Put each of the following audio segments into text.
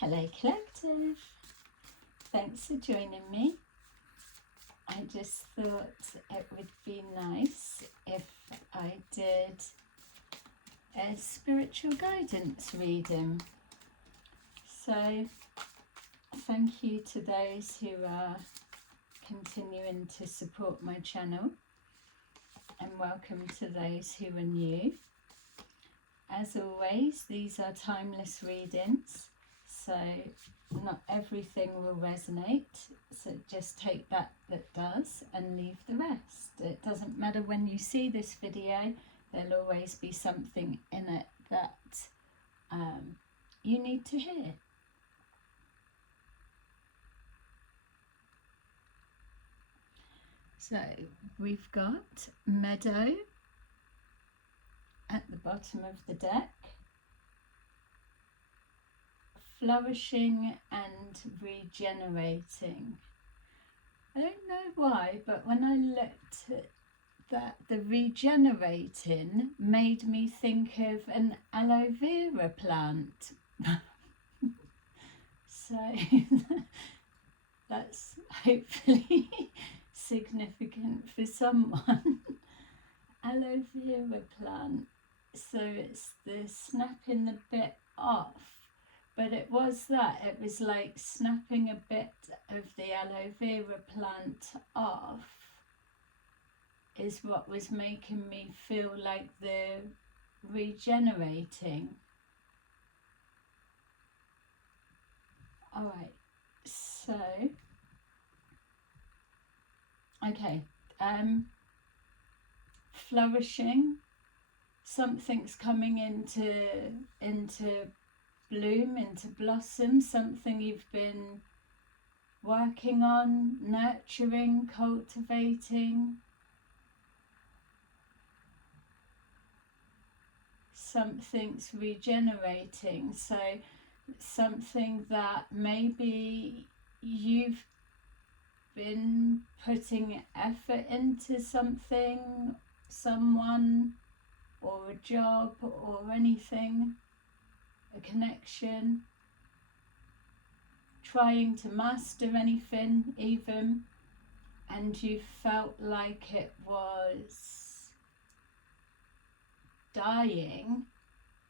Hello Collective, thanks for joining me. I just thought it would be nice if I did a spiritual guidance reading. So thank you to those who are continuing to support my channel, and welcome to those who are new. As always, these are timeless readings, so not everything will resonate, so just take that does and leave the rest. It doesn't matter when you see this video, there'll always be something in it that you need to hear. So we've got meadow at the bottom of the deck, flourishing and regenerating. I don't know why, but when I looked at that, the regenerating made me think of an aloe vera plant. So that's hopefully significant for someone. Aloe vera plant. So it's the snapping the bit off, but it was like snapping a bit of the aloe vera plant off is what was making me feel like the regenerating. Alright, so okay, flourishing, something's coming into bloom, into blossom, something you've been working on, nurturing, cultivating, something's regenerating. So something that maybe you've been putting effort into, something, someone, or a job, or anything, a connection, trying to master anything even, and you felt like it was dying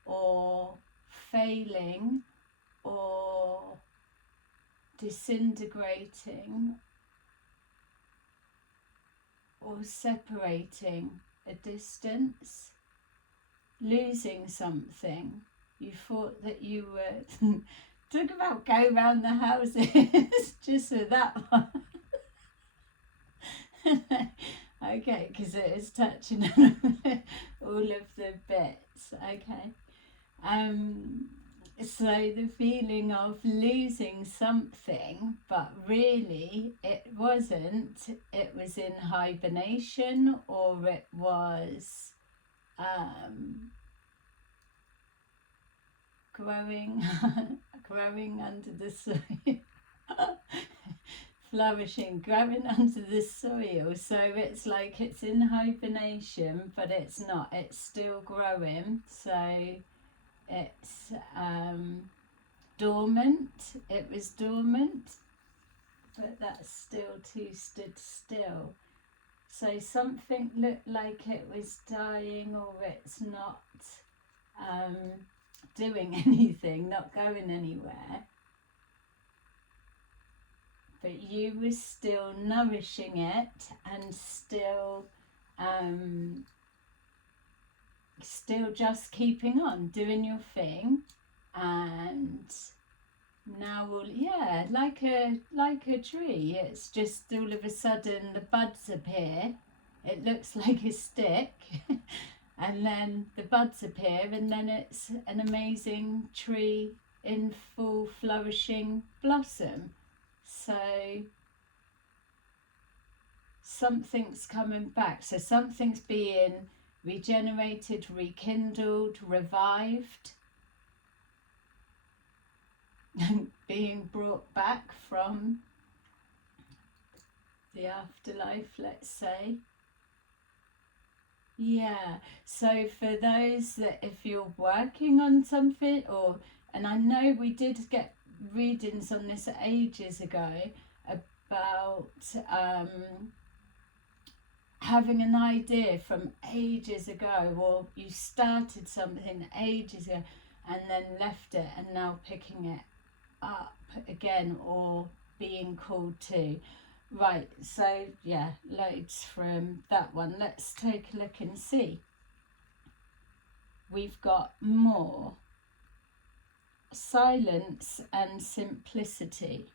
or failing or disintegrating or separating, a distance, losing something. You thought that you were talk about go around the houses just with that one. Okay, because it is touching on all of the bits. Okay, so the feeling of losing something, but really it wasn't. It was in hibernation, or it was growing under the soil. Flourishing, growing under the soil. So it's like it's in hibernation, but it's not, it's still growing. So it's dormant. It was dormant, but that's still too stood still. So something looked like it was dying, or it's not doing anything, not going anywhere. But you were still nourishing it and still just keeping on doing your thing. And now, like a tree, it's just all of a sudden the buds appear. It looks like a stick, and then the buds appear, and then it's an amazing tree in full flourishing blossom. So something's coming back. So something's being regenerated, rekindled, revived, being brought back from the afterlife, let's say. Yeah, so for those that, if you're working on something, or, and I know we did get readings on this ages ago about having an idea from ages ago, or you started something ages ago and then left it and now picking it up again or being called to. Right, so yeah, loads from that one. Let's take a look and see. We've got more silence and simplicity.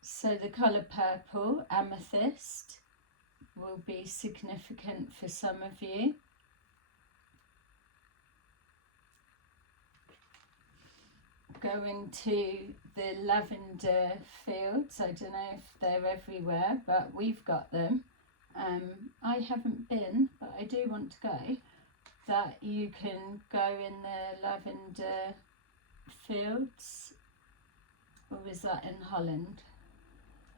So the colour purple, amethyst, will be significant for some of you. Going to the lavender fields, I don't know if they're everywhere, but we've got them. I haven't been, but I do want to go. That you can go in the lavender fields, or is that in Holland?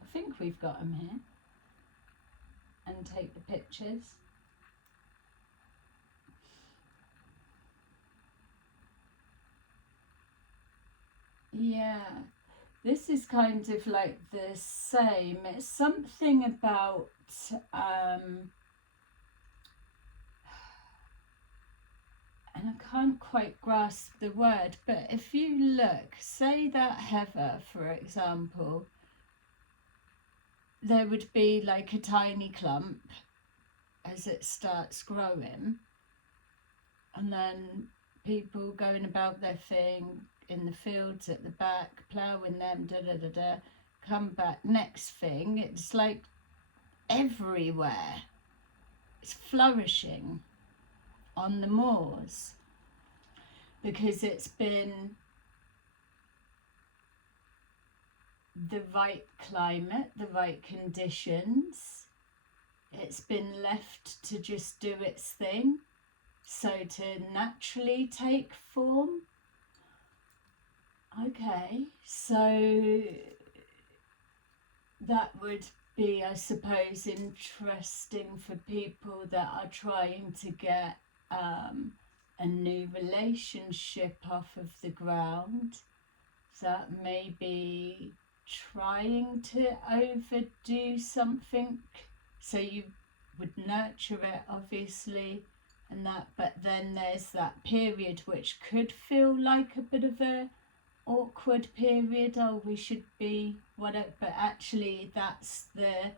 I think we've got them here, and take the pictures. Yeah, this is kind of like the same. It's something about and I can't quite grasp the word, but if you look, say that heather, for example, there would be like a tiny clump as it starts growing, and then people going about their thing in the fields at the back, ploughing them, come back, next thing, it's like everywhere. It's flourishing on the moors because it's been the right climate, the right conditions. It's been left to just do its thing, so to naturally take form. Okay, so that would be, I suppose, interesting for people that are trying to get a new relationship off of the ground. That may be trying to overdo something, so you would nurture it, obviously, and that, but then there's that period which could feel like a bit of a awkward period. Oh, we should be whatever, but actually that's the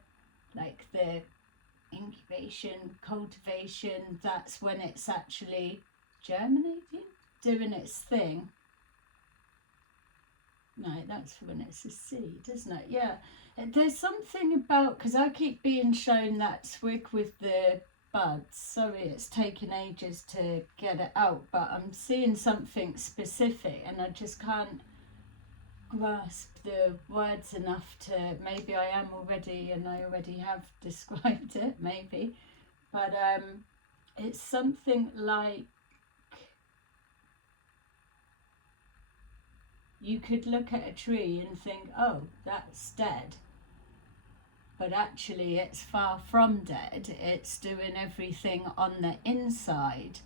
incubation, cultivation. That's when it's actually germinating, doing its thing. No, that's when it's a seed, isn't it? Yeah, there's something about, because I keep being shown that twig with the buds. Sorry, it's taken ages to get it out, but I'm seeing something specific and I just can't grasp the words enough to, maybe I am already and I already have described it, maybe, but it's something like, you could look at a tree and think, oh, that's dead. But actually it's far from dead. It's doing everything on the inside.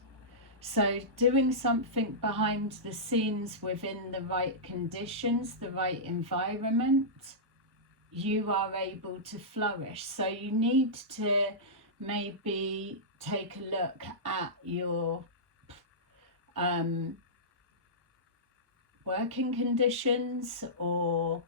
So doing something behind the scenes within the right conditions, the right environment, you are able to flourish. So you need to maybe take a look at your working conditions, or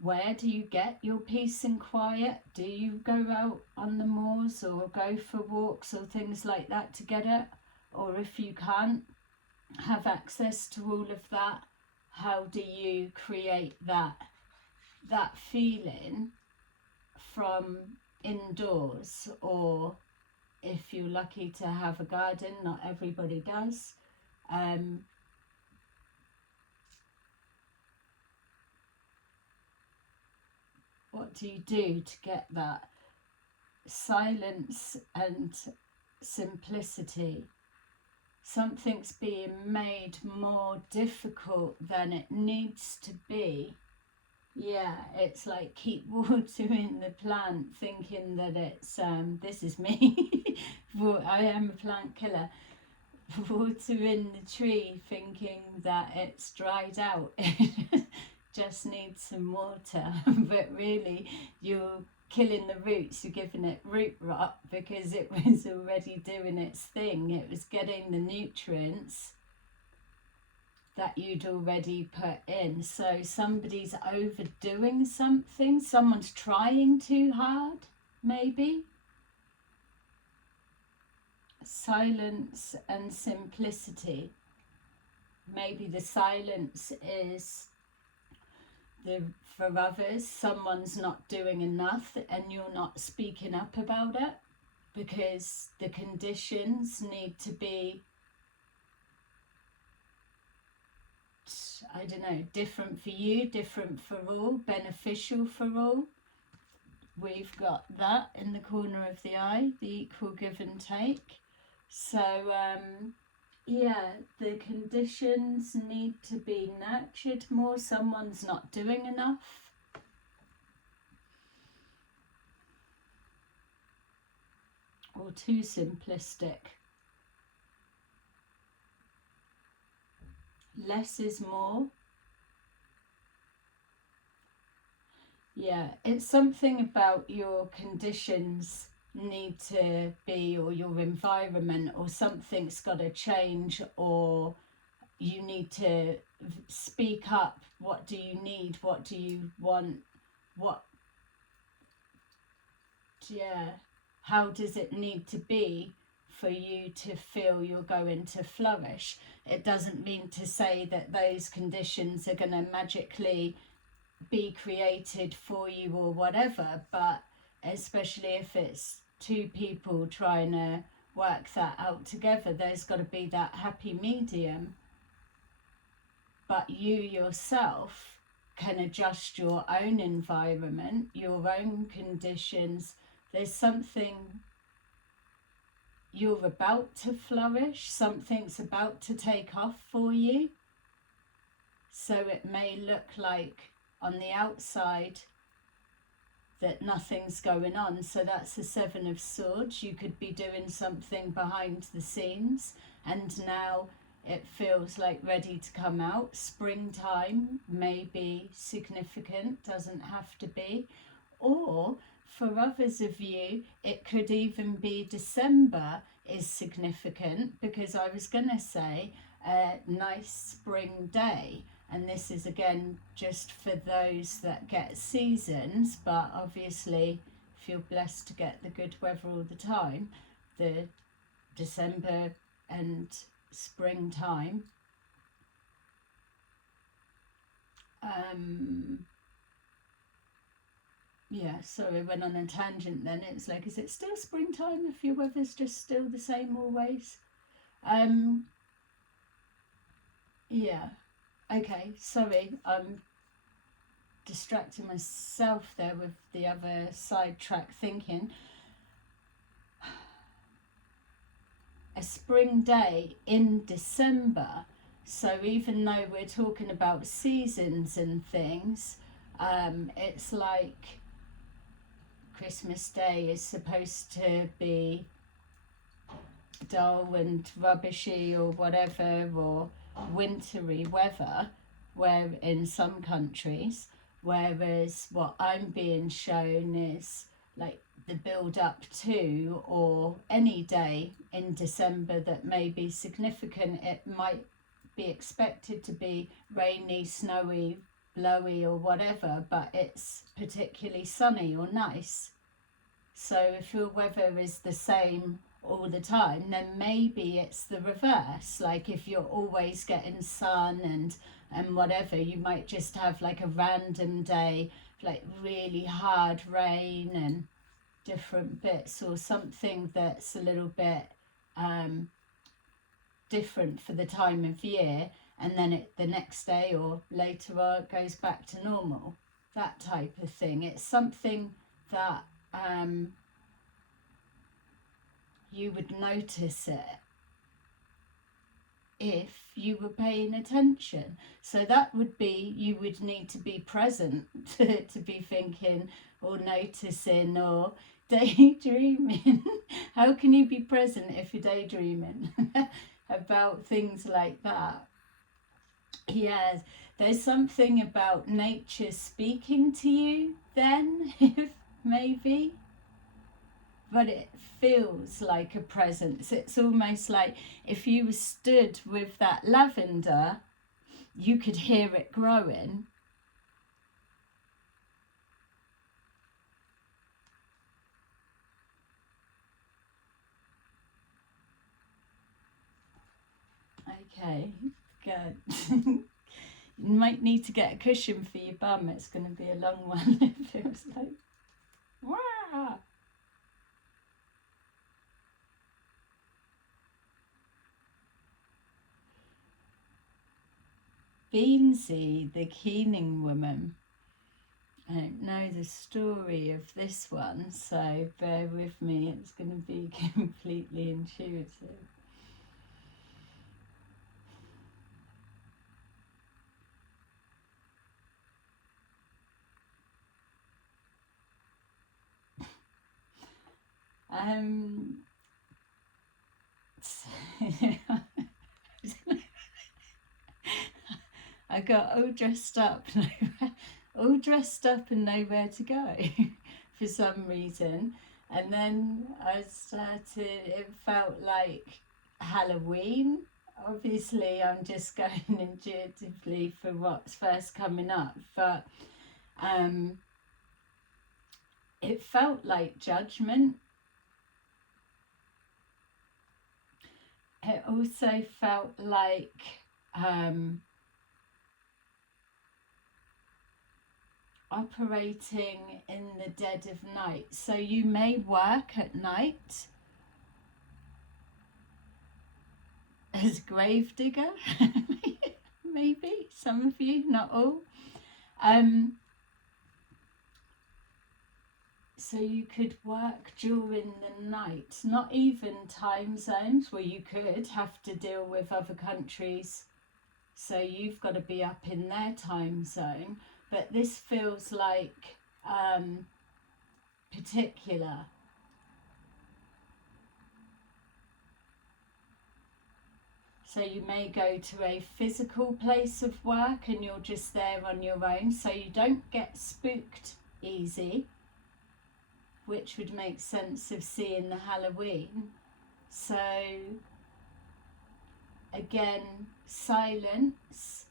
where do you get your peace and quiet? Do you go out on the moors or go for walks or things like that to get it? Or if you can't have access to all of that, how do you create that feeling from indoors? Or if you're lucky to have a garden, not everybody does. What do you do to get that silence and simplicity? Something's being made more difficult than it needs to be. Yeah, it's like keep watering the plant thinking that it's, this is me, I am a plant killer. Watering the tree thinking that it's dried out, it just needs some water, but really you're killing the roots, you're giving it root rot because it was already doing its thing, it was getting the nutrients that you'd already put in. So somebody's overdoing something, someone's trying too hard, maybe. Silence and simplicity. Maybe the silence is for others, someone's not doing enough and you're not speaking up about it because the conditions need to be, I don't know, different for you, different for all, beneficial for all. We've got that in the corner of the eye, the equal give and take. So, yeah, the conditions need to be nurtured more. Someone's not doing enough. Or too simplistic. Less is more. Yeah, it's something about your conditions need to be, or your environment, or something's got to change, or you need to speak up. What do you need? What do you want? What, yeah, how does it need to be for you to feel you're going to flourish? It doesn't mean to say that those conditions are going to magically be created for you or whatever, but especially if it's two people trying to work that out together, there's got to be that happy medium. But you yourself can adjust your own environment, your own conditions. There's something, you're about to flourish, something's about to take off for you. So it may look like on the outside that nothing's going on. So that's the Seven of Swords. You could be doing something behind the scenes and now it feels like ready to come out. Springtime may be significant, doesn't have to be. Or for others of you, it could even be December is significant, because I was going to say a nice spring day. And this is again just for those that get seasons, but obviously if you're blessed to get the good weather all the time, the December and springtime, yeah, sorry, I went on a tangent then. It's like, is it still springtime if your weather's just still the same always? Yeah. Okay, sorry, I'm distracting myself there with the other sidetrack thinking. A spring day in December, so even though we're talking about seasons and things, it's like Christmas Day is supposed to be dull and rubbishy or whatever, or wintry weather, where in some countries, whereas what I'm being shown is like the build up to, or any day in December that may be significant. It might be expected to be rainy, snowy, blowy or whatever, but it's particularly sunny or nice. So if your weather is the same all the time, then maybe it's the reverse. Like if you're always getting sun and whatever, you might just have like a random day, like really hard rain and different bits, or something that's a little bit different for the time of year, and then the next day or later on it goes back to normal, that type of thing. It's something that you would notice it. if you were paying attention. So that would be, you would need to be present to be thinking or noticing or daydreaming. How can you be present if you're daydreaming about things like that? Yes, there's something about nature speaking to you then, if maybe, but it feels like a presence. It's almost like if you were stood with that lavender, you could hear it growing. Okay, good. You might need to get a cushion for your bum. It's going to be a long one. It feels like, wah! Beansy, the keening woman. I don't know the story of this one, so bear with me. It's going to be completely intuitive. I got all dressed up, and nowhere to go for some reason. And then I started, it felt like Halloween. Obviously, I'm just going intuitively for what's first coming up, but it felt like judgment. It also felt like operating in the dead of night. So you may work at night as gravedigger, maybe some of you, not all. So you could work during the night, not even time zones where you could have to deal with other countries. So you've got to be up in their time zone. But this feels like particular. So you may go to a physical place of work and you're just there on your own. So you don't get spooked easy, which would make sense of seeing the Halloween. So again, silence.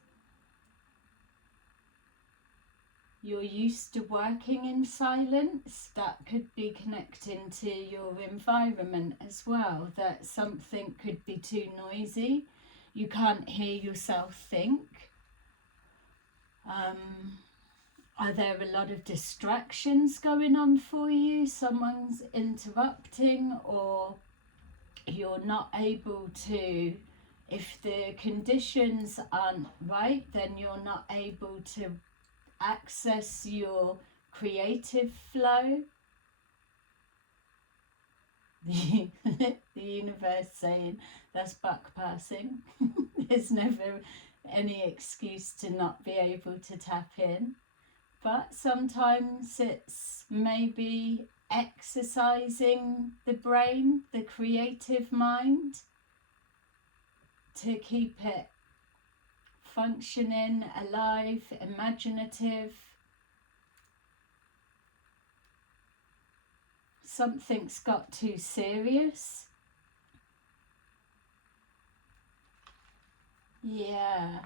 You're used to working in silence. That could be connecting to your environment as well, that something could be too noisy. You can't hear yourself think. Are there a lot of distractions going on for you? Someone's interrupting, or you're not able to, if the conditions aren't right, then you're not able to access your creative flow. The universe saying that's buck passing. There's never any excuse to not be able to tap in. But sometimes it's maybe exercising the brain, the creative mind, to keep it functioning, alive, imaginative. Something's got too serious. Yeah.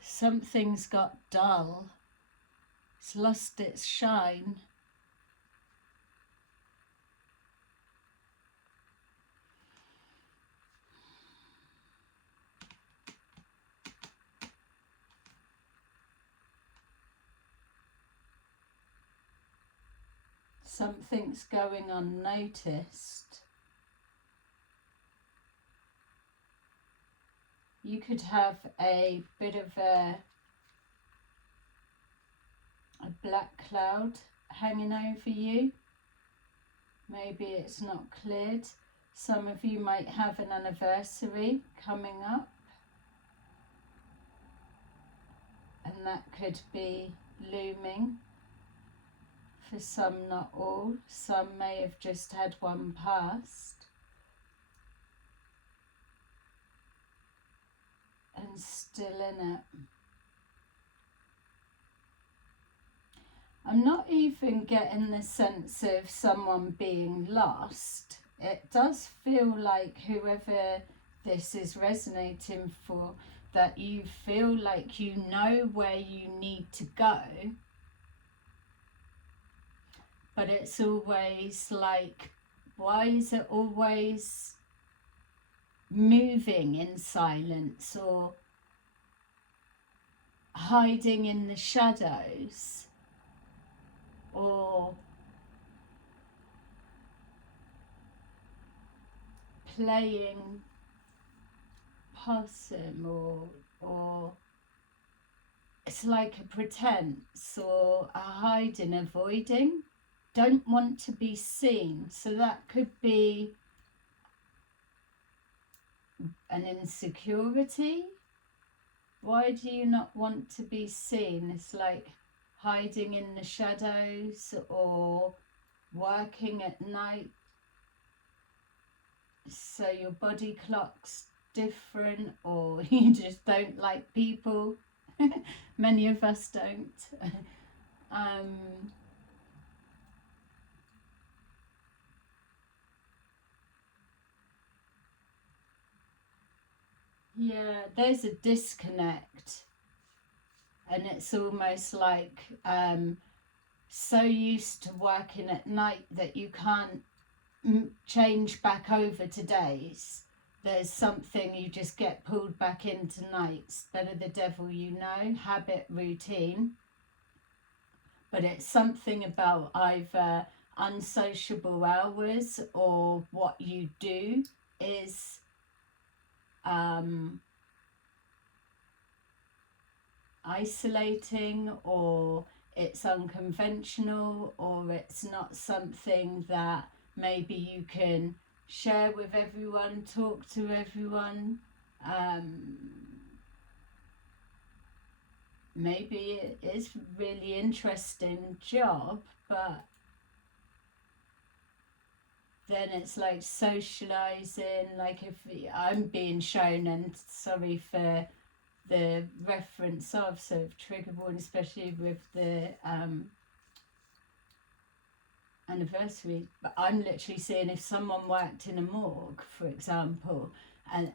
Something's got dull. It's lost its shine. Something's going unnoticed. You could have a bit of a black cloud hanging over you. Maybe it's not cleared. Some of you might have an anniversary coming up, and that could be looming. For some, not all. Some may have just had one past and still in it. I'm not even getting the sense of someone being lost. It does feel like whoever this is resonating for, that you feel like you know where you need to go, but it's always like, why is it always moving in silence or hiding in the shadows or playing possum or it's like a pretense or a hiding, avoiding, don't want to be seen. So that could be an insecurity. Why do you not want to be seen? It's like hiding in the shadows or working at night, so your body clock's different, or you just don't like people. Many of us don't. Yeah, there's a disconnect, and it's almost like so used to working at night that you can't change back over to days. There's something, you just get pulled back into nights that are the devil, you know, habit, routine. But it's something about either unsociable hours or what you do is isolating, or it's unconventional, or it's not something that maybe you can share with everyone, talk to everyone. Maybe it is a really interesting job, but then it's like socializing, like if I'm being shown, and sorry for the reference of, so trigger warning, especially with the anniversary, but I'm literally seeing if someone worked in a morgue, for example, and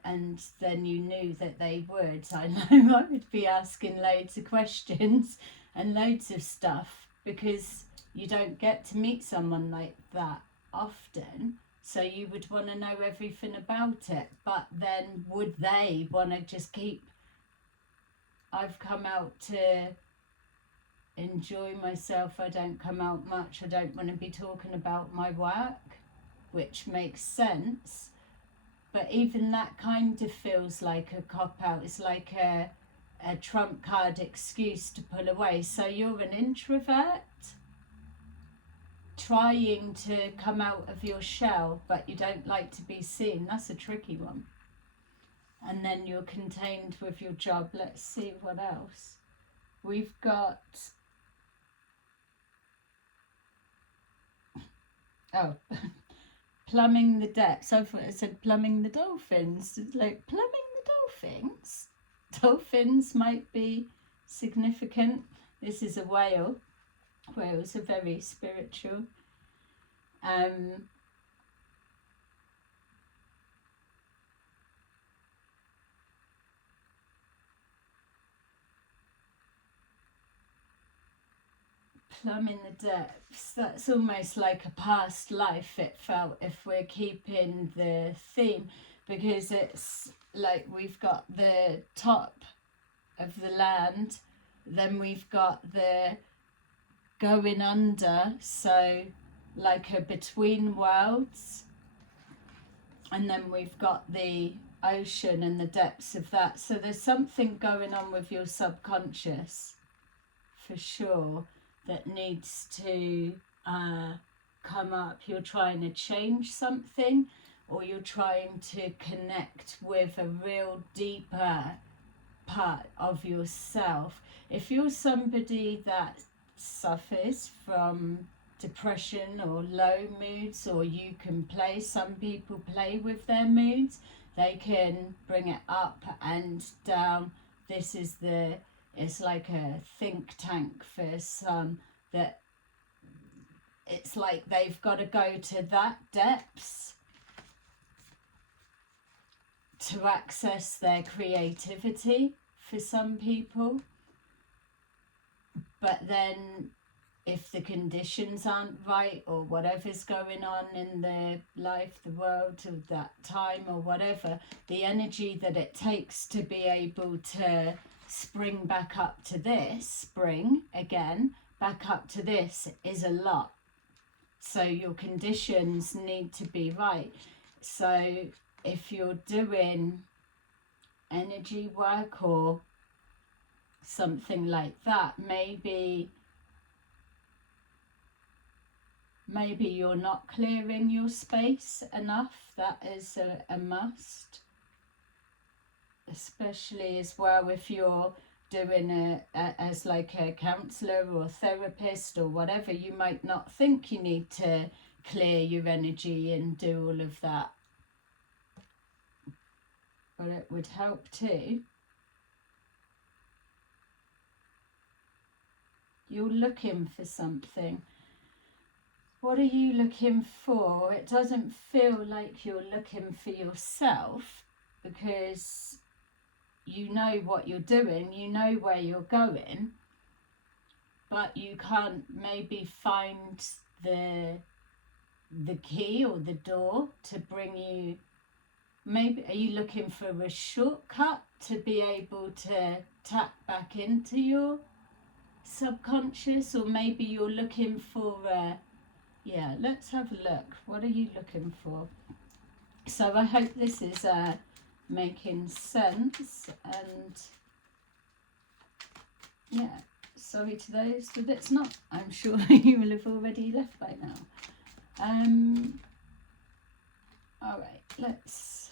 then you knew that they would, I know I would be asking loads of questions and loads of stuff, because you don't get to meet someone like that often, so you would want to know everything about it. But then would they want to just keep, I've come out to enjoy myself, I don't come out much, I don't want to be talking about my work, which makes sense. But even that kind of feels like a cop-out. It's like a trump card excuse to pull away. So you're an introvert trying to come out of your shell, but you don't like to be seen. That's a tricky one. And then you're contained with your job. Let's see what else. We've got, oh, plumbing the depths. I thought it said plumbing the dolphins. It's like, plumbing the dolphins? Dolphins might be significant. This is a whale. Whales are very spiritual. Plumbing the depths, that's almost like a past life, it felt, if we're keeping the theme, because it's like we've got the top of the land, then we've got the going under, so like a between worlds, and then we've got the ocean and the depths of that. So there's something going on with your subconscious for sure that needs to come up. You're trying to change something, or you're trying to connect with a real deeper part of yourself. If you're somebody that suffers from depression or low moods, or you can play, some people play with their moods, they can bring it up and down. This is it's like a think tank for some, that it's like they've got to go to that depths to access their creativity for some people. But then if the conditions aren't right, or whatever's going on in their life, the world, of that time or whatever, the energy that it takes to be able to spring back up to this, spring again, back up to this, is a lot. So your conditions need to be right. So if you're doing energy work or something like that, maybe you're not clearing your space enough. That is a must. Especially as well if you're doing as like a counsellor or therapist or whatever, you might not think you need to clear your energy and do all of that. But it would help too. You're looking for something. What are you looking for? It doesn't feel like you're looking for yourself, because you know what you're doing, you know where you're going, but you can't maybe find the key or the door to bring you. Maybe are you looking for a shortcut to be able to tap back into your subconscious, or maybe you're looking for yeah, let's have a look. What are you looking for? So I hope this is making sense, and yeah, sorry to those that it's not. I'm sure you will have already left by now. All right, let's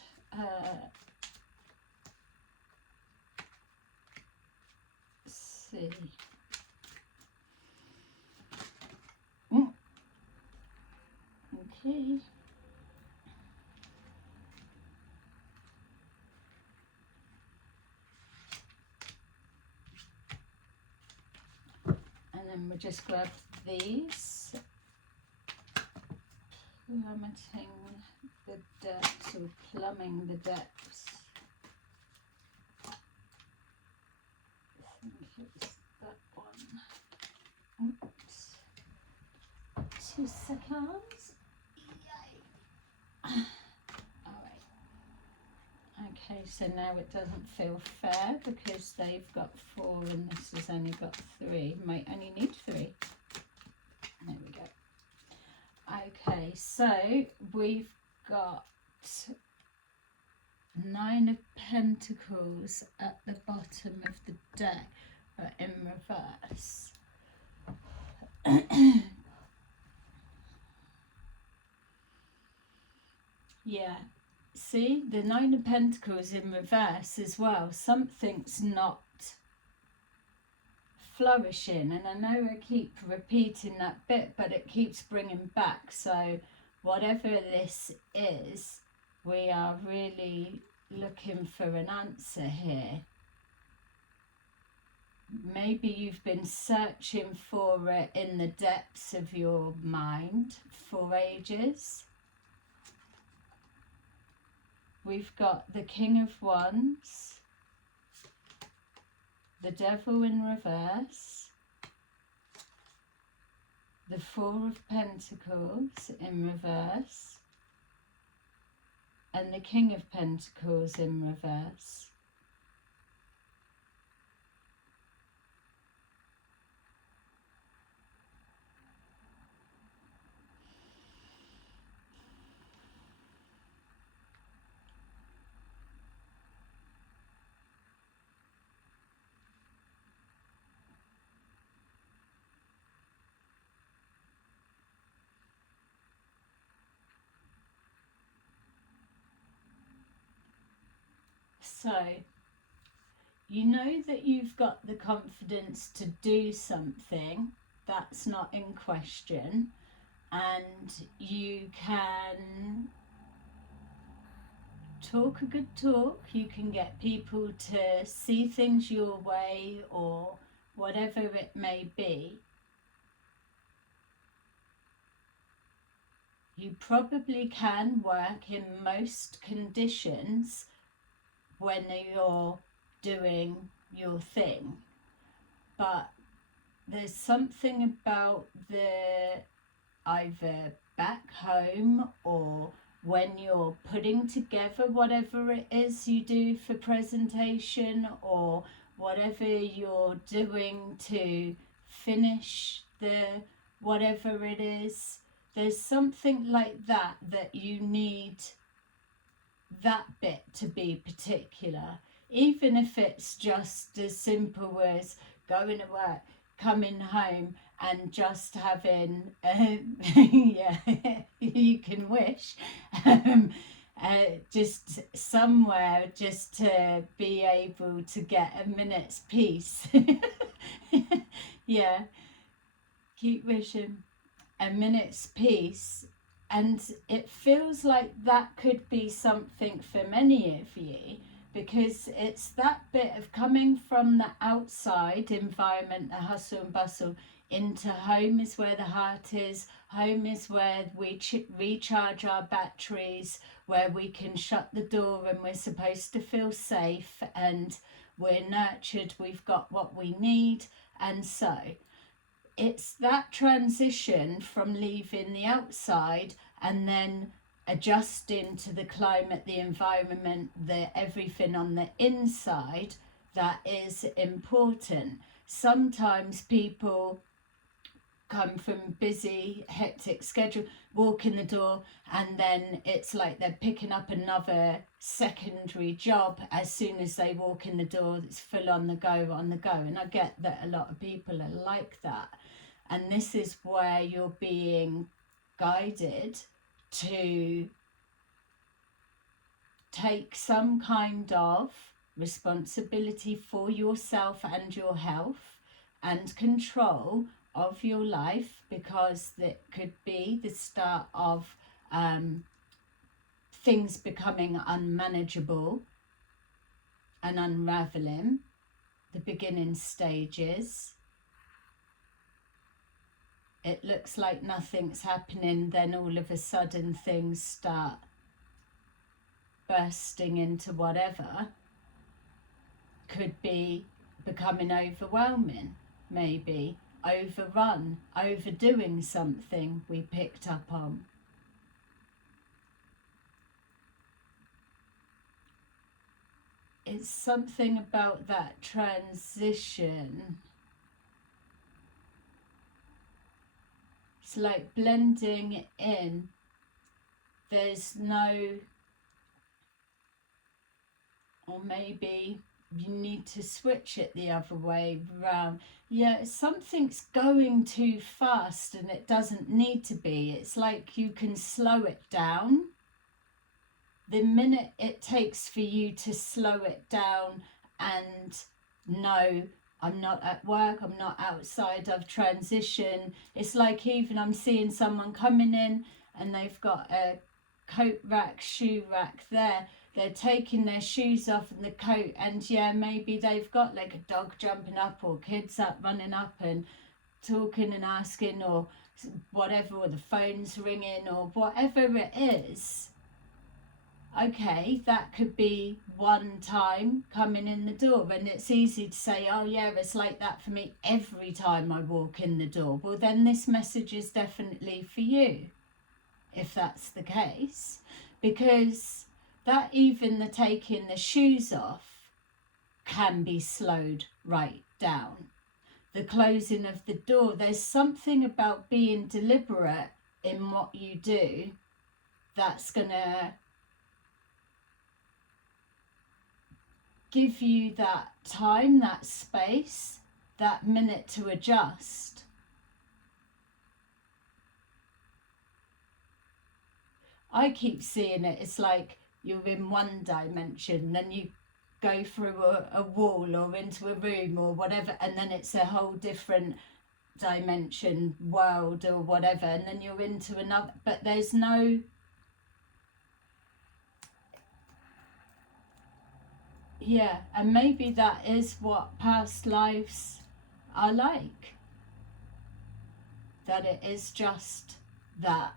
see. Okay. And then we'll just grab these. Plummeting the depths, or plumbing the depths. I think it's that one. Oops. 2 seconds. Alright. Okay, so now it doesn't feel fair because they've got 4 and this has only got 3. Might only need 3. There we go. Okay, so we've got 9 of Pentacles at the bottom of the deck, but in reverse. Yeah, see, the 9 of Pentacles in reverse as well. Something's not flourishing, and I know I keep repeating that bit, but it keeps bringing back. So whatever this is, we are really looking for an answer here. Maybe you've been searching for it in the depths of your mind for ages. We've got the King of Wands, the Devil in reverse, the 4 of Pentacles in reverse, and the King of Pentacles in reverse. So you know that you've got the confidence to do something, that's not in question, and you can talk a good talk, you can get people to see things your way or whatever it may be. You probably can work in most conditions when you're doing your thing, but there's something about the either back home or when you're putting together whatever it is you do for presentation or whatever you're doing to finish the whatever it is, there's something like that you need that bit to be particular, even if it's just as simple as going to work, coming home and just having yeah, you can wish, just somewhere just to be able to get a minute's peace. Yeah, keep wishing a minute's peace. And it feels like that could be something for many of you, because it's that bit of coming from the outside environment, the hustle and bustle, into home is where the heart is. Home is where we recharge our batteries, where we can shut the door and we're supposed to feel safe and we're nurtured, we've got what we need. And so it's that transition from leaving the outside and then adjusting to the climate, the environment, the everything on the inside that is important. Sometimes people come from busy, hectic schedule, walk in the door, and then it's like they're picking up another secondary job as soon as they walk in the door. It's full on the go. And I get that a lot of people are like that. And this is where you're being guided to take some kind of responsibility for yourself and your health and control of your life, because that could be the start of things becoming unmanageable and unraveling, the beginning stages. It looks like nothing's happening, then all of a sudden things start bursting into whatever. Could be becoming overwhelming, maybe overrun, overdoing something we picked up on. It's something about that transition. It's like blending in. There's no, or maybe you need to switch it the other way around. Yeah, something's going too fast and it doesn't need to be. It's like you can slow it down. The minute it takes for you to slow it down and know, I'm not at work, I'm not outside, I've transitioned. It's like even I'm seeing someone coming in and they've got a coat rack, shoe rack there. They're taking their shoes off and the coat, and yeah, maybe they've got like a dog jumping up or kids up running up and talking and asking or whatever, or the phone's ringing or whatever it is. Okay, that could be one time coming in the door, and it's easy to say, oh yeah, it's like that for me every time I walk in the door. Well, then this message is definitely for you, if that's the case, because that even the taking the shoes off can be slowed right down. The closing of the door, there's something about being deliberate in what you do that's gonna give you that time, that space, that minute to adjust. I keep seeing it, it's like you're in one dimension, then you go through a wall or into a room or whatever, and then it's a whole different dimension, world or whatever, and then you're into another, but there's no, yeah, and maybe that is what past lives are like, that it is just that.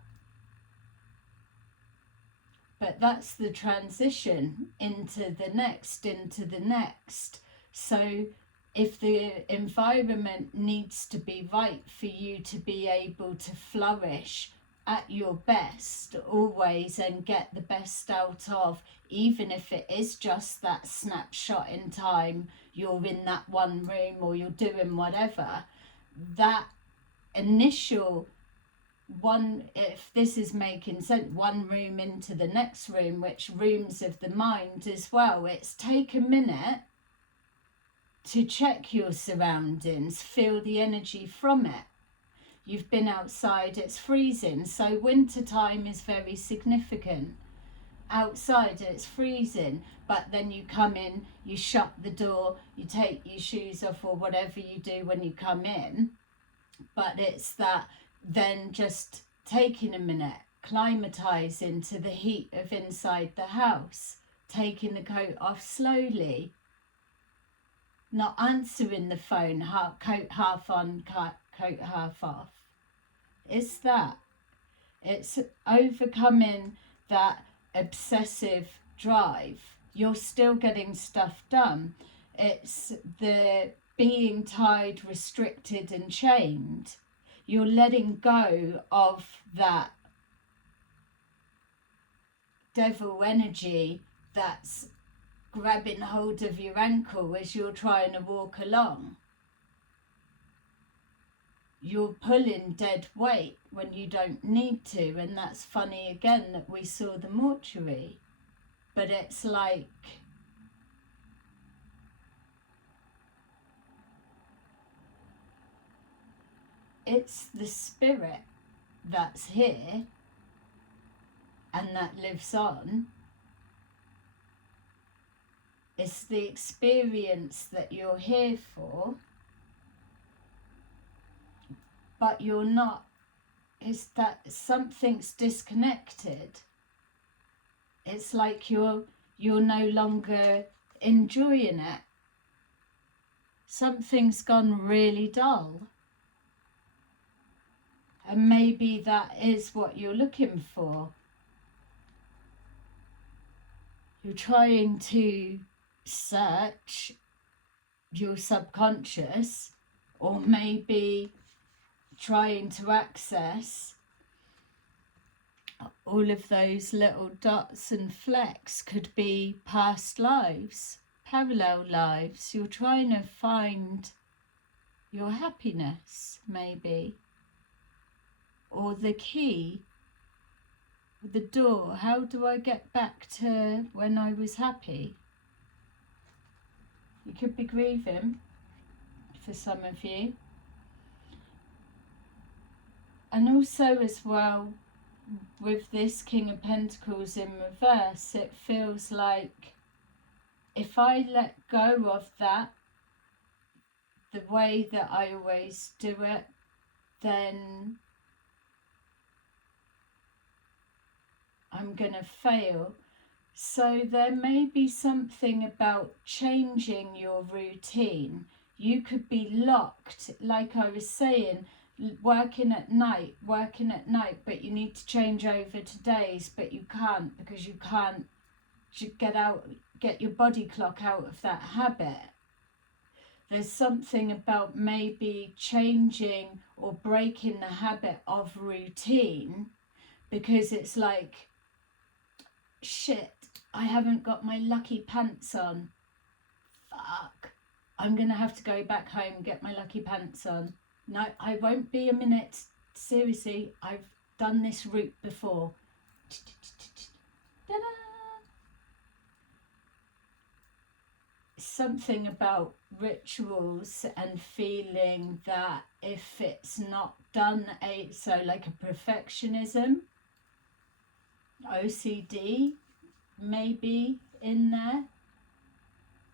But that's the transition into the next. So if the environment needs to be right for you to be able to flourish at your best always and get the best out of, even if it is just that snapshot in time, you're in that one room or you're doing whatever, that initial one, if this is making sense, one room into the next room, which rooms of the mind as well, it's take a minute to check your surroundings, feel the energy from it. You've been outside, it's freezing, so winter time is very significant. Outside it's freezing, but then you come in, you shut the door, you take your shoes off or whatever you do when you come in, but it's that then just taking a minute, climatizing to the heat of inside the house, taking the coat off slowly, not answering the phone, coat half on, coat half off. It's that. It's overcoming that obsessive drive. You're still getting stuff done. It's the being tied, restricted and chained. You're letting go of that devil energy that's grabbing hold of your ankle as you're trying to walk along. You're pulling dead weight when you don't need to, and that's funny again that we saw the mortuary. But it's like, it's the spirit that's here and that lives on. It's the experience that you're here for, but you're not. It's that something's disconnected. It's like you're no longer enjoying it. Something's gone really dull. And maybe that is what you're looking for. You're trying to search your subconscious, or maybe trying to access all of those little dots and flecks. Could be past lives, parallel lives. You're trying to find your happiness, maybe, or the key, the door. How do I get back to when I was happy? You could be grieving for some of you. And also as well, with this King of Pentacles in reverse, it feels like if I let go of that, the way that I always do it, then I'm going to fail. So there may be something about changing your routine. You could be locked, like I was saying, working at night, but you need to change over to days, but you can't because you can't get your body clock out of that habit. There's something about maybe changing or breaking the habit of routine, because it's like, shit, I haven't got my lucky pants on. Fuck. I'm going to have to go back home and get my lucky pants on. No, I won't be a minute. Seriously, I've done this route before. Ta-da! Something about rituals and feeling that if it's not done, so like a perfectionism, OCD maybe in there.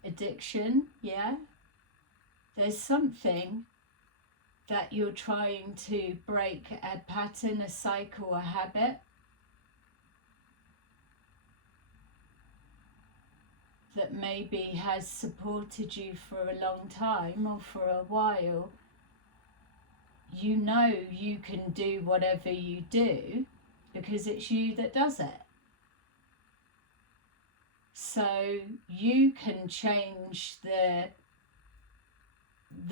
addiction, yeah. There's something that you're trying to break, a pattern, a cycle, a habit. That maybe has supported you for a long time or for a while. You know you can do whatever you do because it's you that does it. So you can change the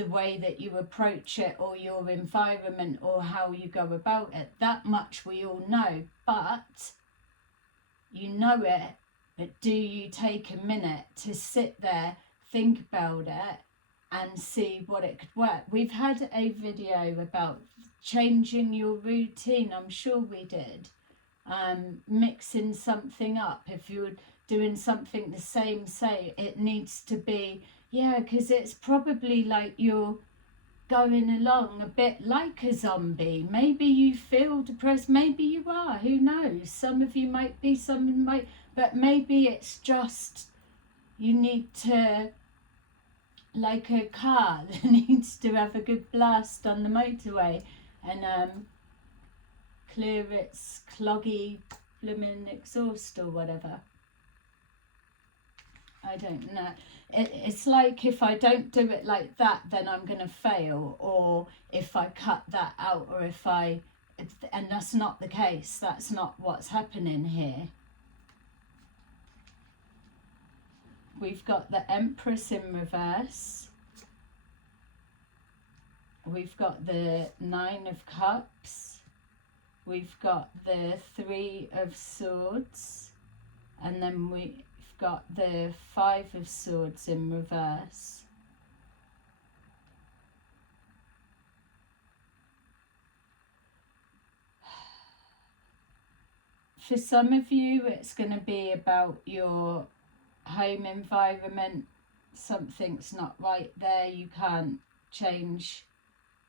way that you approach it, or your environment, or how you go about it. That much we all know, but you know it, but do you take a minute to sit there, think about it, and see what it could work? We've had a video about changing your routine, I'm sure we did. Mixing something up. If you're doing something the same, say it needs to be, yeah, because it's probably like you're going along a bit like a zombie. Maybe you feel depressed, maybe you are, who knows? Some of you might be, some might, but maybe it's just you need to, like a car that needs to have a good blast on the motorway and clear its cloggy blooming exhaust or whatever. I don't know. It's like if I don't do it like that, then I'm going to fail, or if I cut that out, or if I, and that's not the case. That's not what's happening here. We've got the Empress in reverse. We've got the Nine of Cups. We've got the Three of Swords. And then we've got the Five of Swords in reverse. For some of you, it's going to be about your home environment. Something's not right there. You can't change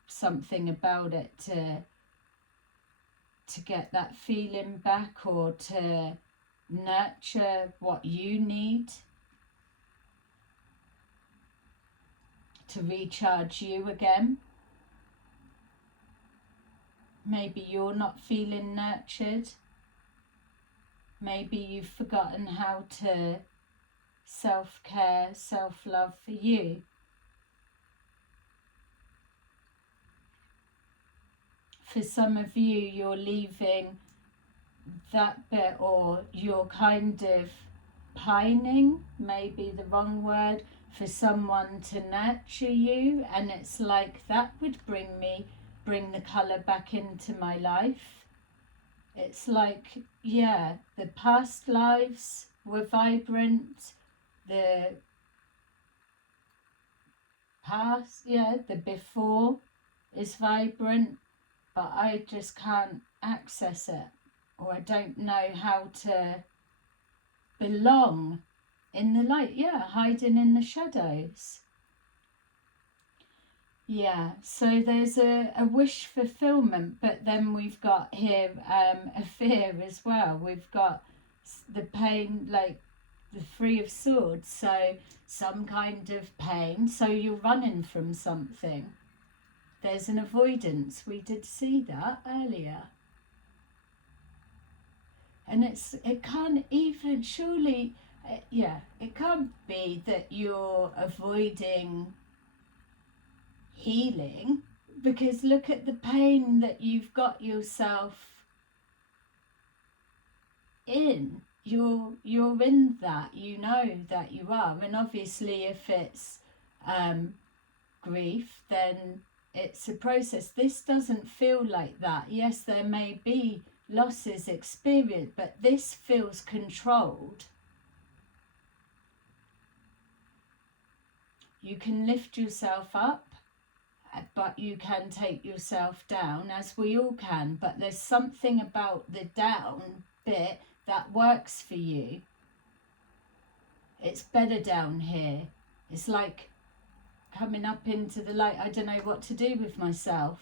something about it to get that feeling back, or to nurture what you need to recharge you again. Maybe you're not feeling nurtured. Maybe you've forgotten how to self-care, self-love for you. For some of you, you're leaving that bit, or you're kind of pining, maybe the wrong word, for someone to nurture you, and it's like that would bring the colour back into my life. It's like, yeah, the past lives were vibrant, the past, yeah, the before is vibrant, but I just can't access it, or I don't know how to belong in the light. Yeah, hiding in the shadows. Yeah, so there's a wish fulfillment, but then we've got here a fear as well. We've got the pain, like the Three of Swords, so some kind of pain. So you're running from something. There's an avoidance. We did see that earlier. And it can't even, surely, yeah, it can't be that you're avoiding healing, because look at the pain that you've got yourself in. You're in that, you know that you are. And obviously if it's grief, then it's a process. This doesn't feel like that. Yes, there may be losses experienced, but this feels controlled. You can lift yourself up, but you can take yourself down, as we all can. But there's something about the down bit that works for you. It's better down here. It's like coming up into the light. I don't know what to do with myself.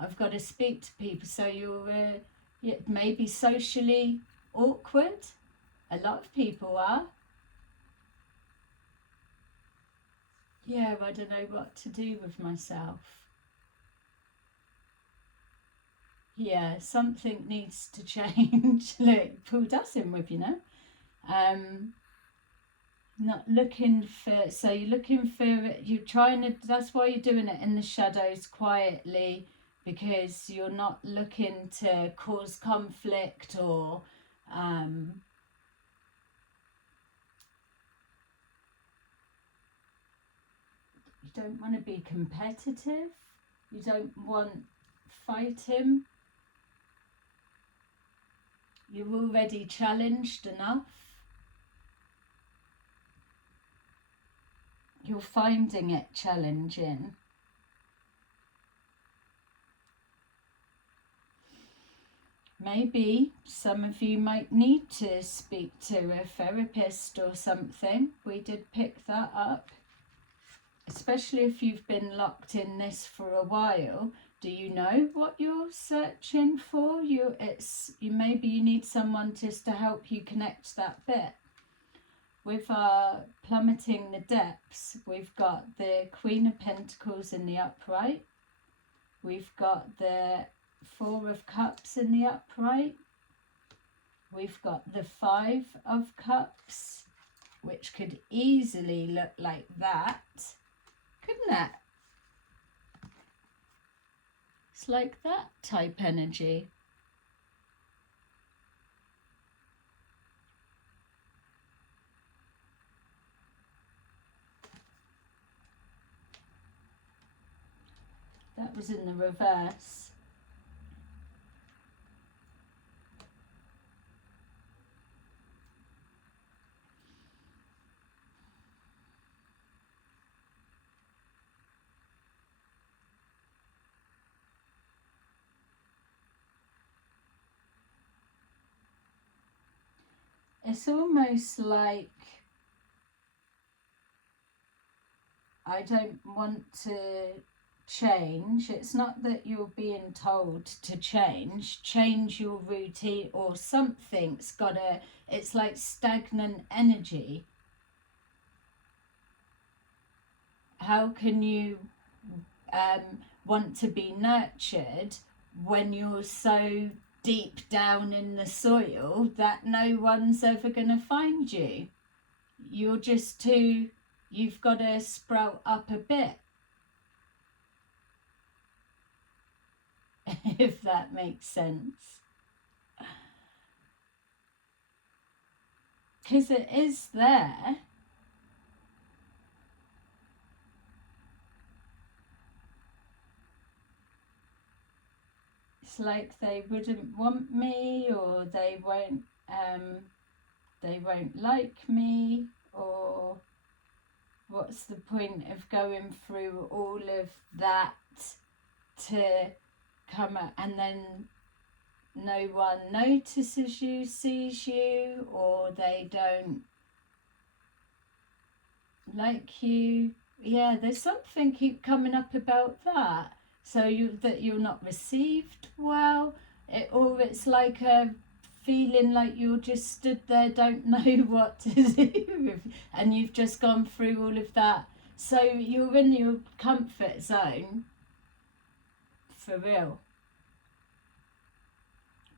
I've got to speak to people. So you're maybe socially awkward. A lot of people are. yeah, I don't know what to do with myself. Yeah, something needs to change. Look, pulled us in with, you know. Not looking for, so you're looking for, you're trying to, that's why you're doing it in the shadows quietly, because you're not looking to cause conflict or you don't want to be competitive, you don't want fighting, you're already challenged enough. You're finding it challenging. Maybe some of you might need to speak to a therapist or something. We did pick that up. Especially if you've been locked in this for a while. Do you know what you're searching for? Maybe you need someone just to help you connect that bit. With our plummeting the depths, we've got the Queen of Pentacles in the upright. We've got the Four of Cups in the upright. We've got the Five of Cups, which could easily look like that, couldn't it? It's like that type energy. That was in the reverse. It's almost like I don't want to change. It's not that you're being told to change your routine or something's gotta, it's like stagnant energy. How can you want to be nurtured when you're so deep down in the soil that no one's ever going to find you? You're just too, you've got to sprout up a bit. If that makes sense. Because it is there. It's like they wouldn't want me, or they won't like me, or what's the point of going through all of that to come out, and then no one notices you, sees you, or they don't like you. Yeah, there's something keep coming up about that. So that you're not received well, or it's like a feeling like you're just stood there, don't know what to do, and you've just gone through all of that. So you're in your comfort zone, for real.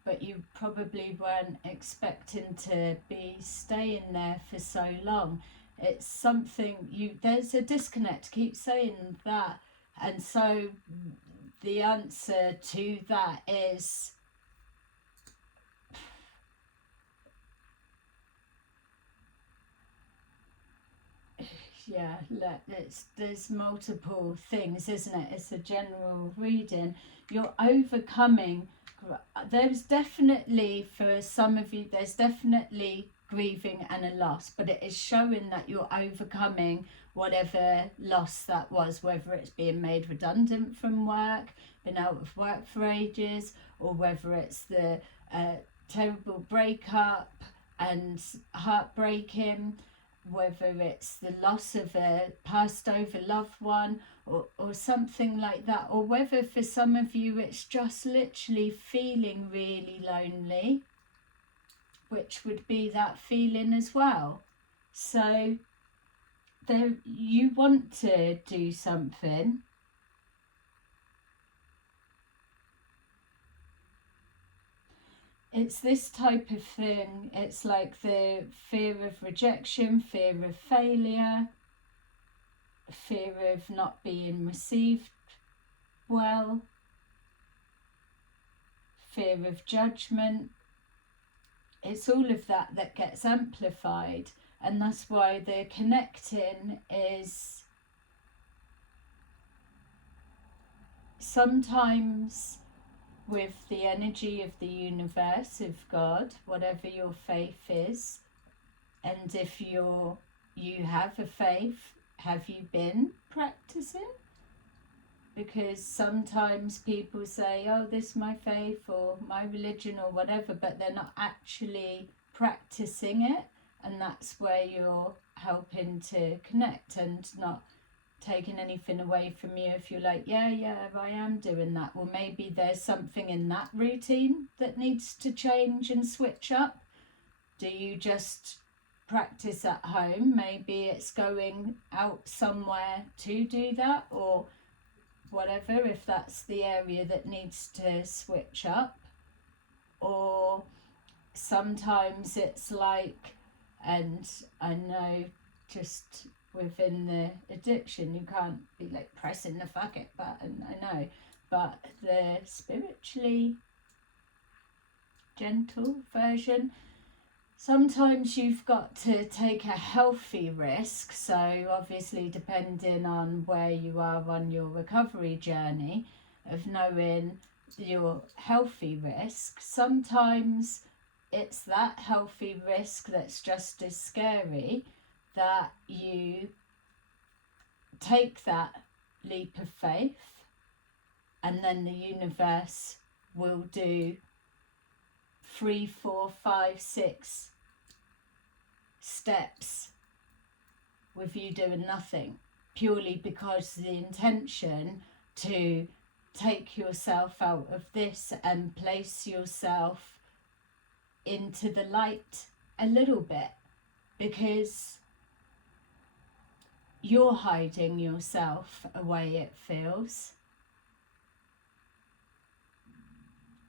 But you probably weren't expecting to be staying there for so long. It's something there's a disconnect. Keep saying that. And so the answer to that is there's multiple things, isn't it? It's a general reading. You're overcoming. There's definitely, for some of you, there's definitely grieving and a loss, but it is showing that you're overcoming whatever loss that was, whether it's being made redundant from work, been out of work for ages, or whether it's the terrible breakup and heartbreaking, whether it's the loss of a passed over loved one, or something like that, or whether for some of you it's just literally feeling really lonely, which would be that feeling as well. So you want to do something. It's this type of thing. It's like the fear of rejection, fear of failure, fear of not being received well, fear of judgment. It's all of that that gets amplified, and that's why the connecting is sometimes with the energy of the universe, of God, whatever your faith is. And if you have a faith, have you been practicing? Because sometimes people say, oh, this is my faith or my religion or whatever, but they're not actually practicing it. And that's where you're helping to connect and not taking anything away from you. If you're like, yeah, I am doing that. Well, maybe there's something in that routine that needs to change and switch up. Do you just practice at home? Maybe it's going out somewhere to do that, or whatever, if that's the area that needs to switch up. Or sometimes it's like, and I know just within the addiction you can't be like pressing the fuck it button, I know, but the spiritually gentle version, sometimes you've got to take a healthy risk. So obviously depending on where you are on your recovery journey, of knowing your healthy risk, sometimes it's that healthy risk that's just as scary, that you take that leap of faith, and then the universe will do 3, 4, 5, 6 steps with you doing nothing, purely because the intention to take yourself out of this and place yourself into the light a little bit, because you're hiding yourself away, it feels,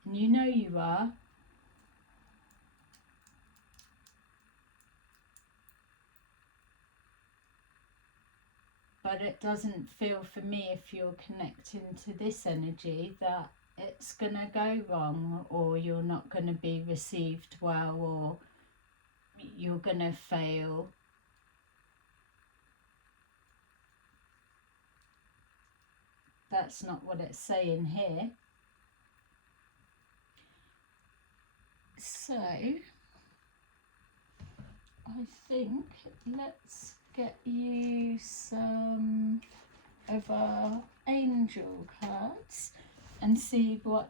and you know you are. But it doesn't feel for me, if you're connecting to this energy, that it's going to go wrong, or you're not going to be received well, or you're going to fail. That's not what it's saying here. So, I think let's get you some of our angel cards and see what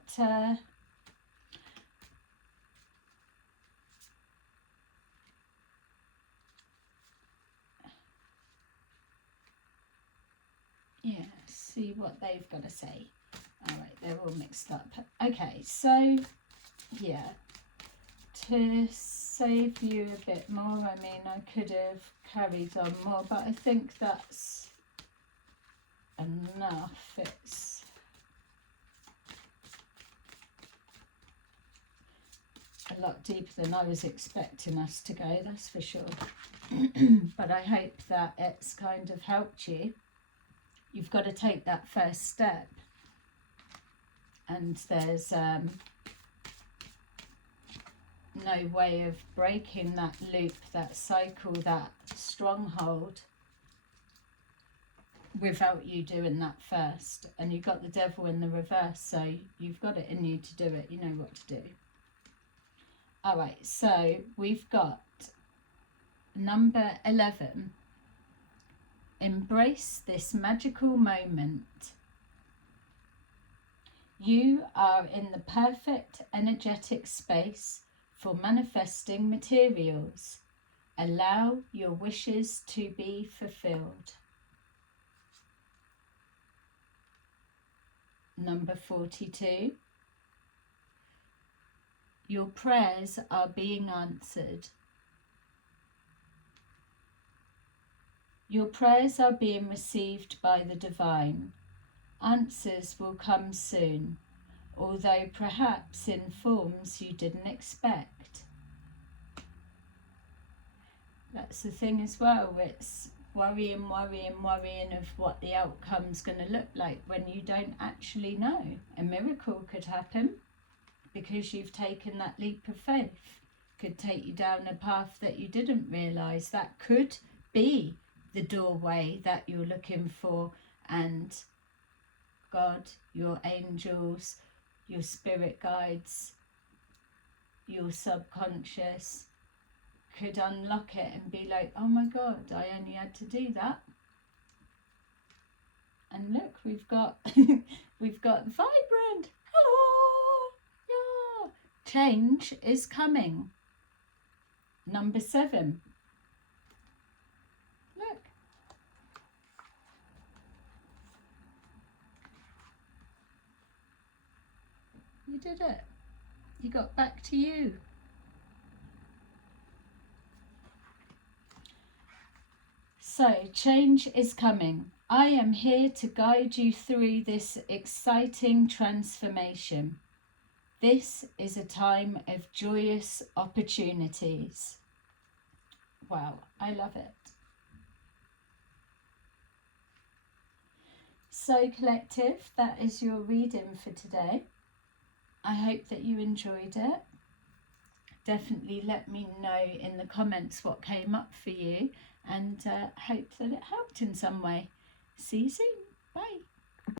see what they've got to say. All right, they're all mixed up. Okay, so yeah, to save you a bit more, I mean, I could have carried on more, but I think that's enough. It's a lot deeper than I was expecting us to go, that's for sure. But I hope that it's kind of helped you. You've got to take that first step, and there's no way of breaking that loop, that cycle, that stronghold, without you doing that first. And you've got the devil in the reverse, so you've got it in you to do it. You know what to do. All right, so we've got number 11. Embrace this magical moment. You are in the perfect energetic space for manifesting materials. Allow your wishes to be fulfilled. Number 42. Your prayers are being answered. Your prayers are being received by the divine. Answers will come soon, although perhaps in forms you didn't expect. That's the thing as well, it's worrying of what the outcome's going to look like when you don't actually know. A miracle could happen because you've taken that leap of faith. Could take you down a path that you didn't realise. That could be the doorway that you're looking for, and God, your angels, your spirit guides, your subconscious could unlock it and be like, oh my God, I only had to do that. And look, we've got we've got vibrant. Hello, yeah. Change is coming. Number 7. Look. You did it. You got back to you. So, change is coming. I am here to guide you through this exciting transformation. This is a time of joyous opportunities. Wow, I love it. So, collective, that is your reading for today. I hope that you enjoyed it. Definitely let me know in the comments what came up for you, and hope that it helped in some way. See you soon. Bye.